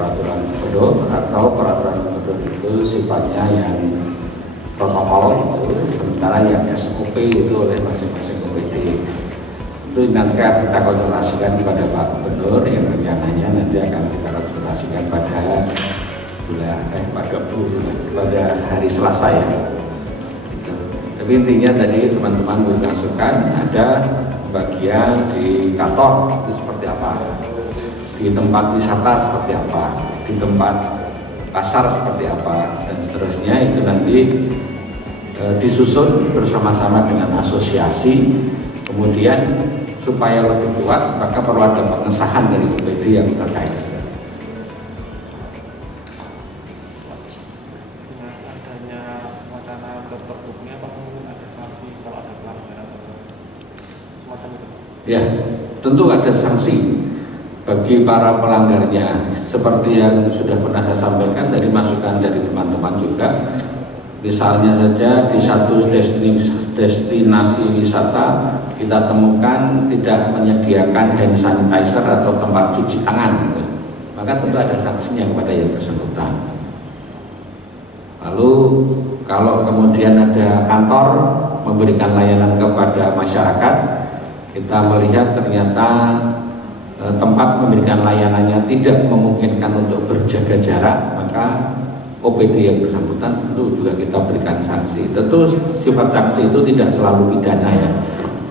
peraturan gubernur, atau peraturan gubernur itu sifatnya yang protokol itu, sementara yang SOP itu oleh masing-masing OPD. Itu nanti akan kita konsultasikan kepada Pak Gubernur, yang rencananya nanti akan kita konsultasikan pada pada hari Selasa ya. Gitu. Tapi intinya tadi teman-teman bermasukan ada bagian di kantor itu seperti apa, di tempat wisata seperti apa, di tempat pasar seperti apa, dan seterusnya. Itu nanti disusun bersama-sama dengan asosiasi. Kemudian supaya lebih kuat maka perlu ada pengesahan dari OPD yang terkait. Dengan adanya wacana tertutup-tertutupnya, apa mungkin ada sanksi kalau ada pelanggaran semacam itu? Ya, tentu ada sanksi bagi para pelanggarnya. Seperti yang sudah pernah saya sampaikan dari masukan dari teman-teman juga. Misalnya saja di satu destinasi wisata kita temukan tidak menyediakan hand sanitizer atau tempat cuci tangan gitu. Maka tentu ada sanksinya kepada yang bersangkutan. Lalu kalau kemudian ada kantor memberikan layanan kepada masyarakat, kita melihat ternyata tempat memberikan layanannya tidak memungkinkan untuk berjaga jarak, maka OPD yang bersangkutan tentu juga kita berikan sanksi. Tentu sifat sanksi itu tidak selalu pidana ya.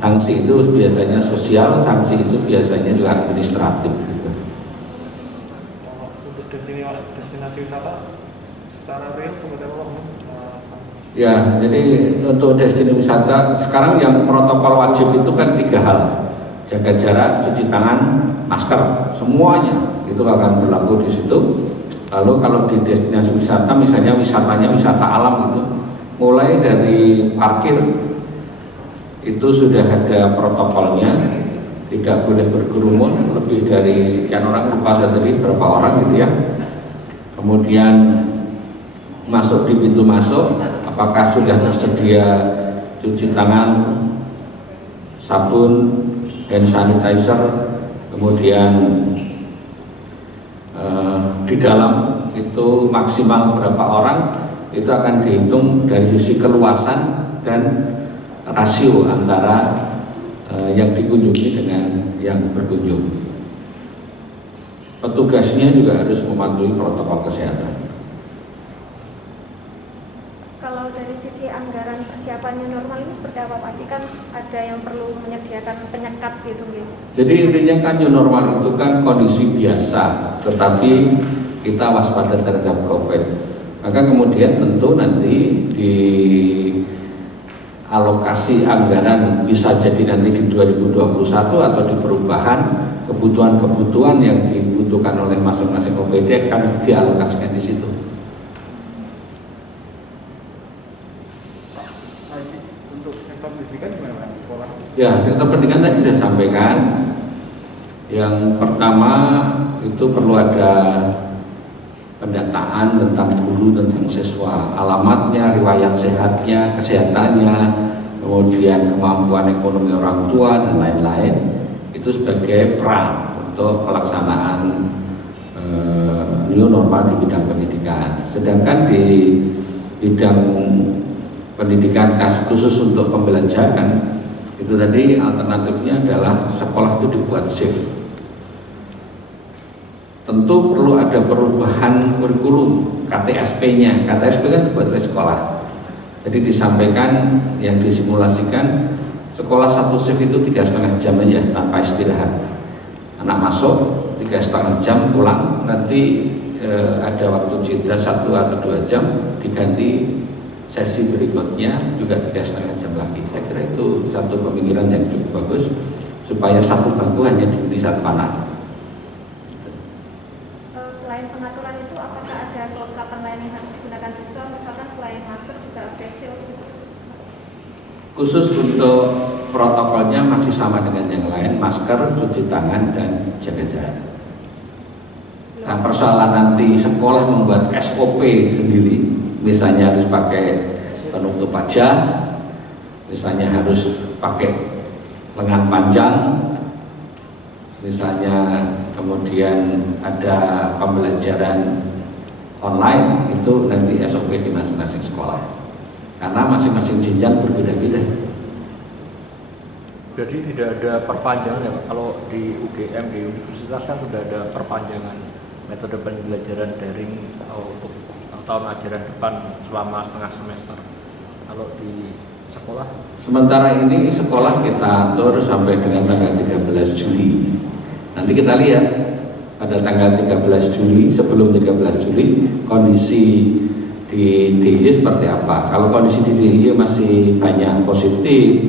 Sanksi itu biasanya sosial, sanksi itu biasanya juga administratif gitu. Untuk destinasi wisata secara real seperti apa? Ya, jadi untuk destinasi wisata sekarang yang protokol wajib itu kan 3 hal. Jaga jarak, cuci tangan, masker, semuanya itu akan berlaku di situ. Lalu kalau di destinasi wisata, misalnya wisatanya wisata alam itu, mulai dari parkir itu sudah ada protokolnya, tidak boleh berkerumun lebih dari sekian orang, lupa saya tadi berapa orang gitu ya. Kemudian masuk di pintu masuk, apakah sudah tersedia cuci tangan, sabun, hand sanitizer, kemudian di dalam itu maksimal berapa orang, itu akan dihitung dari sisi keluasan dan rasio antara yang dikunjungi dengan yang berkunjung. Petugasnya juga harus mematuhi protokol kesehatan. Kalau dari sisi anggaran persiapannya normal ini seperti apa Pak? Kan ada yang perlu menyediakan penyekat gitu. Jadi intinya kan new normal itu kan kondisi biasa, tetapi kita waspada terhadap COVID. Maka kemudian tentu nanti di alokasi anggaran bisa jadi nanti di 2021 atau di perubahan kebutuhan-kebutuhan yang dibutuhkan oleh masing-masing OPD akan dialokasikan di situ. Untuk sektor pendidikan gimana sekolah? Ya, sektor pendidikan tadi sudah sampaikan. Yang pertama itu perlu ada pendataan tentang guru, tentang siswa, alamatnya, riwayat sehatnya, kesehatannya, kemudian kemampuan ekonomi orang tua dan lain-lain. Itu sebagai pra untuk pelaksanaan new normal di bidang pendidikan. Sedangkan di bidang pendidikan khusus untuk pembelajaran itu tadi alternatifnya adalah sekolah itu dibuat shift. Tentu perlu ada perubahan kurikulum KTSP-nya. KTSP kan dibuat oleh sekolah. Jadi disampaikan yang disimulasikan sekolah satu shift itu 3,5 jam aja tanpa istirahat. Anak masuk 3,5 jam pulang, nanti ada waktu jeda 1 atau 2 jam diganti sesi berikutnya juga 3,5 jam lagi. Saya kira itu satu pemikiran yang cukup bagus supaya satu bangku hanya diberi 1 anak. Selain pengaturan itu, apakah ada kelengkapan lain yang harus digunakan siswa, misalkan selain masker juga face shield? Khusus untuk protokolnya masih sama dengan yang lain, masker, cuci tangan, dan jaga jarak. Nah, persoalan nanti sekolah membuat SOP sendiri, misalnya harus pakai penutup wajah, misalnya harus pakai lengan panjang, misalnya kemudian ada pembelajaran online, itu nanti SOP di masing-masing sekolah. Karena masing-masing jenjang berbeda-beda. Jadi tidak ada perpanjangan ya Pak? Kalau di UGM, di universitas kan sudah ada perpanjangan metode pembelajaran daring untuk tahun ajaran depan selama setengah semester. Kalau di sekolah? Sementara ini sekolah kita atur sampai dengan tanggal 13 Juli. Nanti kita lihat pada tanggal 13 Juli, sebelum 13 Juli kondisi di DIY seperti apa. Kalau kondisi di DIY masih banyak positif,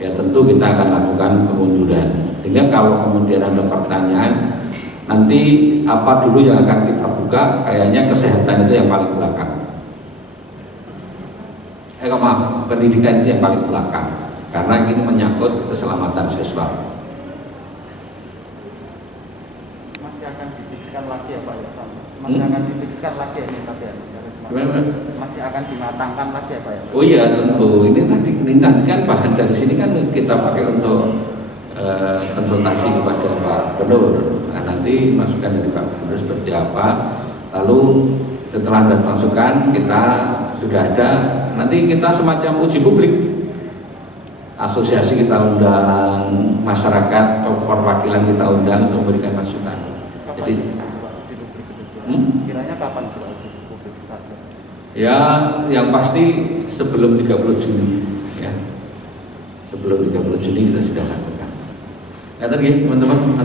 ya tentu kita akan lakukan pengunduran. Sehingga kalau kemudian ada pertanyaan, nanti apa dulu yang akan kita buka, kayaknya kesehatan itu yang paling belakang. Maaf, pendidikan itu yang paling belakang, karena ini menyangkut keselamatan siswa. Masih akan difikskan lagi ya Pak ya? Masih akan difikskan lagi ya ini tapi ya? Masih akan dimatangkan lagi ya Pak ya? Oh iya tentu, ini tadi nanti kan bahan dari sini kan kita pakai untuk konsultasi kepada Pak Gubernur. Nah, nanti masukan dari Pak Gubernur seperti apa, lalu setelah ada masukan kita sudah ada, nanti kita semacam uji publik, asosiasi kita undang, masyarakat, perwakilan kita undang untuk memberikan masukan. Jadi kiranya kapan uji publik? Ya, yang pasti sebelum 30 Juni ya. Sebelum 30 Juni kita sudah lakukan. Ya tadi teman-teman,